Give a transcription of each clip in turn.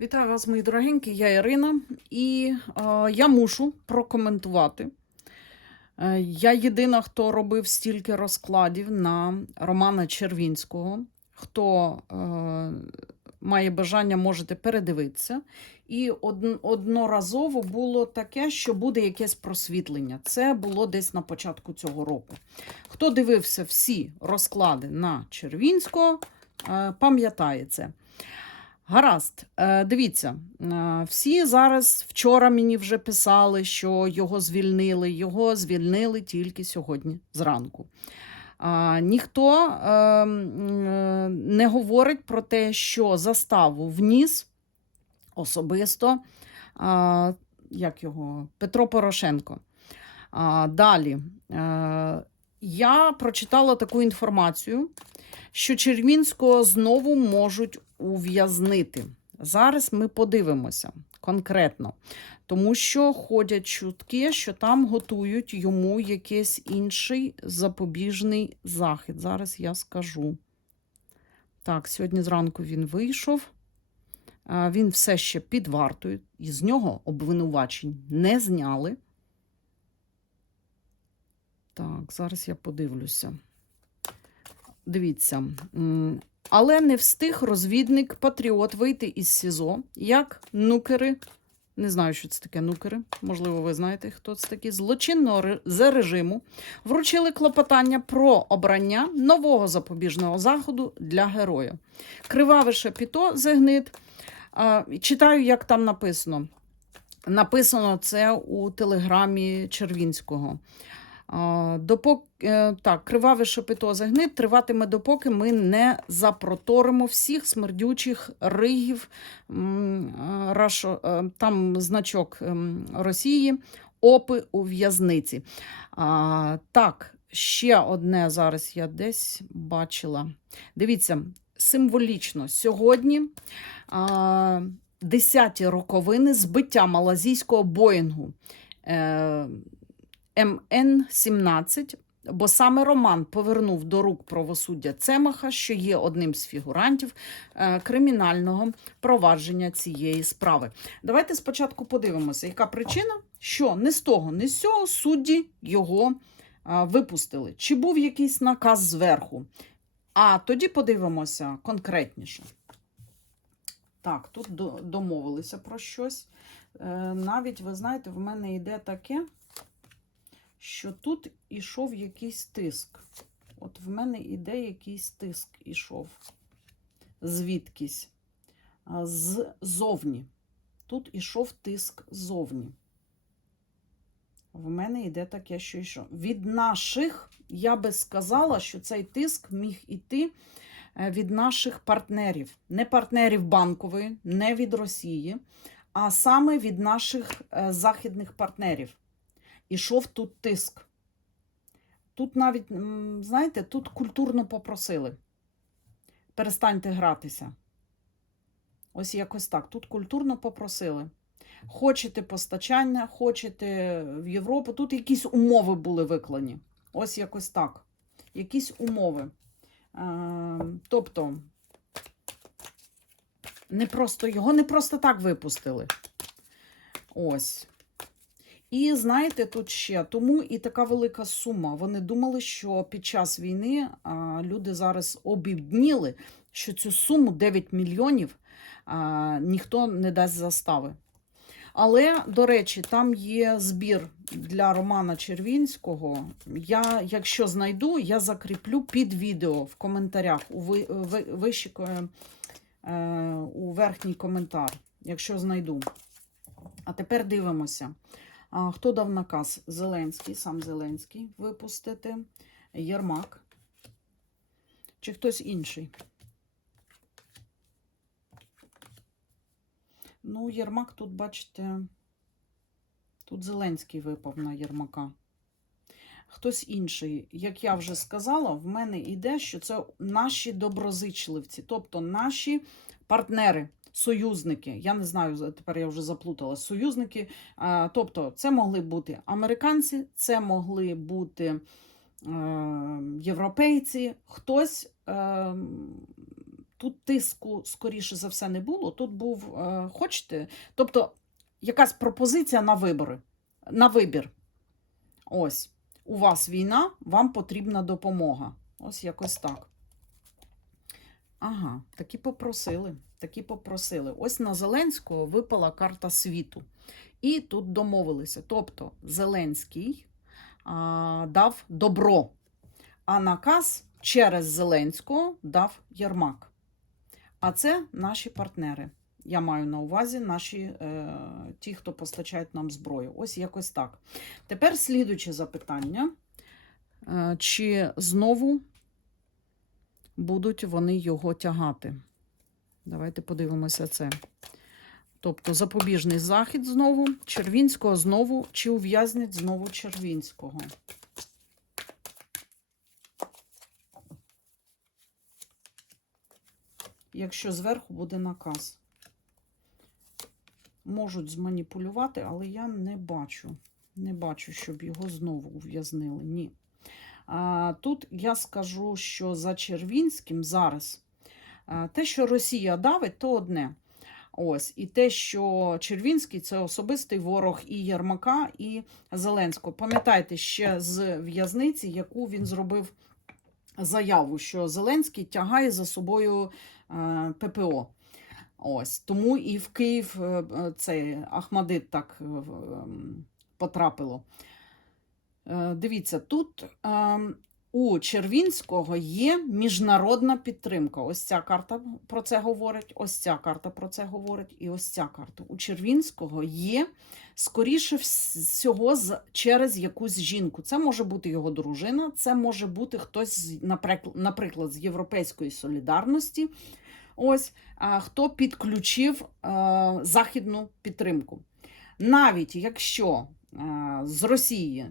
Вітаю вас, мої дорогенькі, я Ірина, і е, я мушу прокоментувати. Е, я єдина, хто робив стільки розкладів на Романа Червінського. Хто е, має бажання, можете передивитися. І од, одноразово було таке, що буде якесь просвітлення. Це було десь на початку цього року. Хто дивився всі розклади на Червінського, е, пам'ятає це. Гаразд, Е, дивіться, е, всі зараз вчора мені вже писали, що його звільнили. Його звільнили тільки сьогодні зранку. Ніхто е, е, не говорить про те, що заставу вніс особисто як його, Петро Порошенко. Далі. Я прочитала таку інформацію, що Червінського знову можуть ув'язнити. Зараз ми подивимося конкретно, тому що ходять чутки, що там готують йому якийсь інший запобіжний захід. Зараз я скажу. Так, сьогодні зранку він вийшов. Він все ще під вартою, і з нього обвинувачень не зняли. Так, зараз я подивлюся. Дивіться. Але не встиг розвідник Патріот вийти із СІЗО, як нукери. Не знаю, що це таке нукери. Можливо, ви знаєте, хто це такі. Злочинного за режиму вручили клопотання про обрання нового запобіжного заходу для героя. Криваве шапіто Зегнит. Читаю, як там написано. Написано це у телеграмі Червінського. Допок... е, Так, криваве шепито загнит триватиме допоки ми не запроторимо всіх смердючих ригів, е, рашо... е, там значок Росії, опи у в'язниці. Так, ще одне зараз я десь бачила. Дивіться, символічно сьогодні. А, Десяті роковини збиття малазійського Боїнгу МН-17, бо саме Роман повернув до рук правосуддя Цемаха, що є одним з фігурантів е, кримінального провадження цієї справи. Давайте спочатку подивимося, яка причина, що не з того, не з цього судді його е, випустили. Чи був якийсь наказ зверху? А тоді подивимося конкретніше. Так, тут домовилися про щось. Е, Навіть, ви знаєте, в мене йде таке, що тут ішов якийсь тиск. От в мене іде якийсь тиск ішов. Звідкись. Ззовні. Тут ішов тиск ззовні. В мене йде таке, що йшов. Від наших, я би сказала, що цей тиск міг іти е, від наших партнерів. Не партнерів банкової, не від Росії, а саме від наших е, західних партнерів. Ішов тут тиск. Тут навіть, знаєте, тут культурно попросили. Перестаньте гратися. Ось якось так. Тут культурно попросили. Хочете постачання, хочете в Європу. Тут якісь умови були виклані. Ось якось так. Якісь умови. Е, тобто, не просто, його не просто так випустили. Ось. І знаєте, тут ще тому і така велика сума. Вони думали, що під час війни а, люди зараз обідніли, що цю суму 9 мільйонів а, ніхто не дасть застави. Але, до речі, там є збір для Романа Червінського. Я, якщо знайду, я закріплю під відео в коментарях у ви, ви, вищі, е, у верхній коментар, якщо знайду. А тепер дивимося. Хто дав наказ? Зеленський, сам Зеленський випустити. Єрмак. Чи хтось інший? Ну, Єрмак тут, бачите, тут Зеленський випав на Єрмака. Хтось інший, як я вже сказала, в мене йде, що це наші доброзичливці, тобто наші партнери, союзники. Я не знаю, тепер я вже заплутала. Союзники, тобто, це могли бути американці, це могли бути е, європейці, хтось. Е, тут тиску, скоріше за все, не було. Тут був, е, хочете, тобто якась пропозиція на вибори, на вибір. Ось, у вас війна, вам потрібна допомога. Ось якось так. Ага, такі попросили. Такі попросили. Ось на Зеленського випала карта світу. І тут домовилися. Тобто Зеленський а, дав добро, а наказ через Зеленського дав Єрмак. А це наші партнери. Я маю на увазі наші е, ті, хто постачають нам зброю. Ось якось так. Тепер слідуче запитання. Е, чи знову будуть вони його тягати? Давайте подивимося це. Тобто запобіжний захід знову, Червінського знову, чи ув'язнять знову Червінського. Якщо зверху буде наказ. Можуть зманіпулювати, але я не бачу. Не бачу, щоб його знову ув'язнили. Ні. Тут я скажу, що за Червінським зараз те, що Росія давить, то одне. Ось, і те, що Червінський це особистий ворог і Єрмака, і Зеленського. Пам'ятайте ще з в'язниці, яку він зробив заяву, що Зеленський тягає за собою е, ППО. Ось тому і в Київ е, цей Ахмадит так е, ем, потрапило. Е, Дивіться, тут ем, у Червінського є міжнародна підтримка. Ось ця карта про це говорить, ось ця карта про це говорить, і ось ця карта. У Червінського є, скоріше всього, через якусь жінку. Це може бути його дружина, це може бути хтось, наприклад, з Європейської солідарності. Ось хто підключив е, західну підтримку. Навіть якщо е, з Росії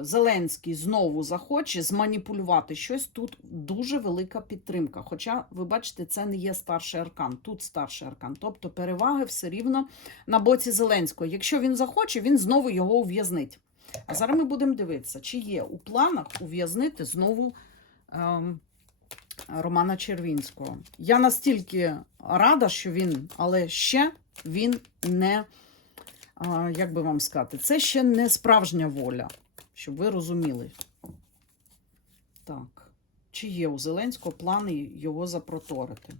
Зеленський знову захоче зманіпулювати щось, тут дуже велика підтримка. Хоча, ви бачите, це не є старший аркан, тут старший аркан. Тобто переваги все рівно на боці Зеленського. Якщо він захоче, він знову його ув'язнить. А зараз ми будемо дивитися, чи є у планах ув'язнити знову. Ем, Романа Червінського. Я настільки рада, що він, але ще він не, як би вам сказати, це ще не справжня воля, щоб ви розуміли. Так, чи є у Зеленського плани його запроторити?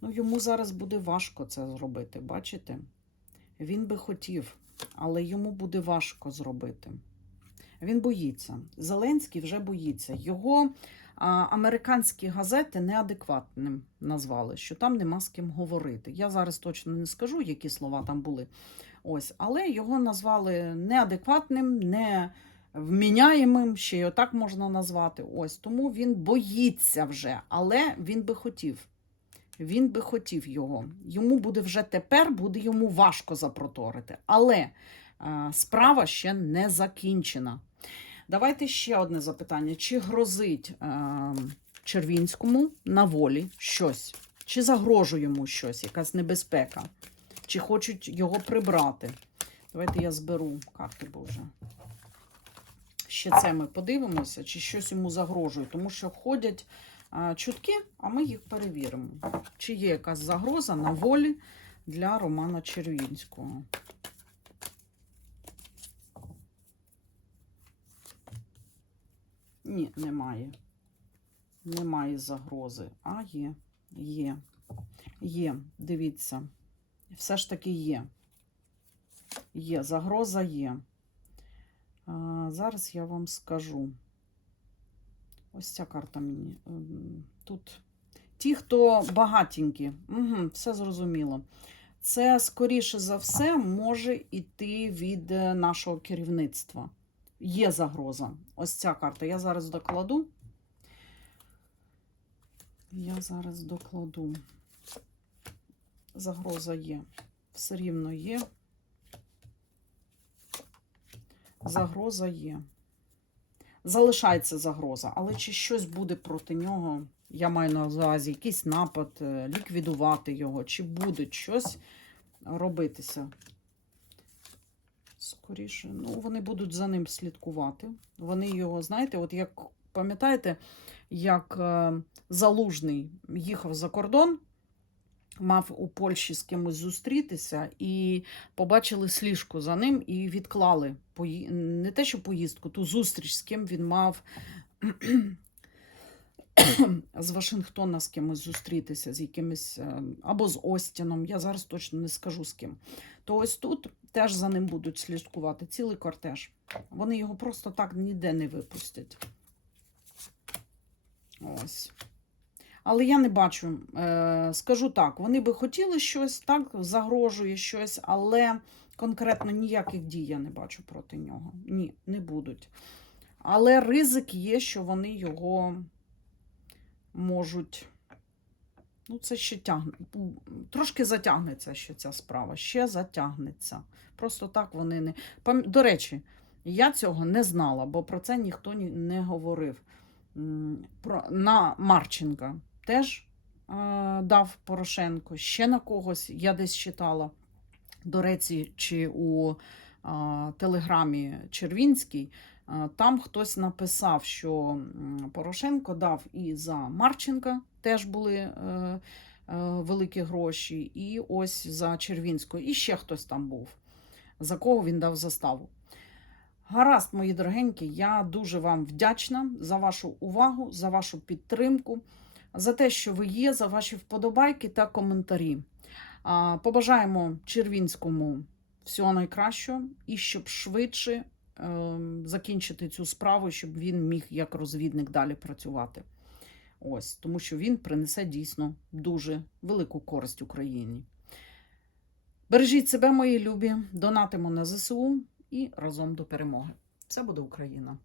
Ну, йому зараз буде важко це зробити, бачите? Він би хотів, але йому буде важко зробити. Він боїться. Зеленський вже боїться. Його американські газети неадекватним назвали, що там нема з ким говорити. Я зараз точно не скажу, які слова там були. Ось, але його назвали неадекватним, невміняємим, ще й отак можна назвати. Ось тому він боїться вже, але він би хотів. Він би хотів його. Йому буде вже тепер, буде йому важко запроторити. Але е, справа ще не закінчена. Давайте ще одне запитання: чи грозить е, Червінському на волі щось? Чи загрожує йому щось, якась небезпека? Чи хочуть його прибрати? Давайте я зберу карти Боже. Ще це ми подивимося, чи щось йому загрожує, тому що ходять а, чутки, а ми їх перевіримо. Чи є якась загроза на волі для Романа Червінського? Ні, немає. Немає загрози. А є. Є. Є. Дивіться. Все ж таки є. Є. Загроза є. А, зараз я вам скажу. Ось ця карта мені. ем, Тут ті, хто багатенькі. Угу, все зрозуміло. Це, скоріше за все, може йти від е, нашого керівництва. Є загроза. Ось ця карта. Я зараз докладу. Я зараз докладу. Загроза є. Все рівно є. Загроза є. Залишається загроза, але чи щось буде проти нього? Я маю на увазі якийсь напад, е, ліквідувати його, чи буде щось робитися? Скоріше, ну, вони будуть за ним слідкувати. Вони його, знаєте, от як пам'ятаєте, як е, Залужний їхав за кордон, мав у Польщі з кимось зустрітися, і побачили сліжку за ним і відклали не те, що поїздку, ту зустріч, з ким він мав з Вашингтона з кимось зустрітися, з якимось е, або з Остіном, я зараз точно не скажу з ким. То ось тут теж за ним будуть слідкувати цілий кортеж. Вони його просто так ніде не випустять. Ось. Але я не бачу, е, скажу так, вони би хотіли щось, так, загрожує щось, але конкретно ніяких дій я не бачу проти нього. Ні, не будуть. Але ризик є, що вони його можуть. Ну, це ще тягне. Трошки затягнеться ще ця справа. Ще затягнеться. Просто так вони не. До речі, я цього не знала, бо про це ніхто ні- не говорив. Про... На Марченка теж е, дав Порошенко, ще на когось, я десь читала. До речі, чи у е, телеграмі Червінський. Е, Там хтось написав, що Порошенко дав і за Марченка теж були е, е, великі гроші, і ось за Червінського, і ще хтось там був, за кого він дав заставу. Гаразд, мої дорогенькі, я дуже вам вдячна за вашу увагу, за вашу підтримку, за те, що ви є, за ваші вподобайки та коментарі. Побажаємо Червінському всього найкращого і щоб швидше закінчити цю справу, щоб він міг як розвідник далі працювати. Ось, тому що він принесе дійсно дуже велику користь Україні. Бережіть себе, мої любі, донатимо на ЗСУ і разом до перемоги. Все буде Україна!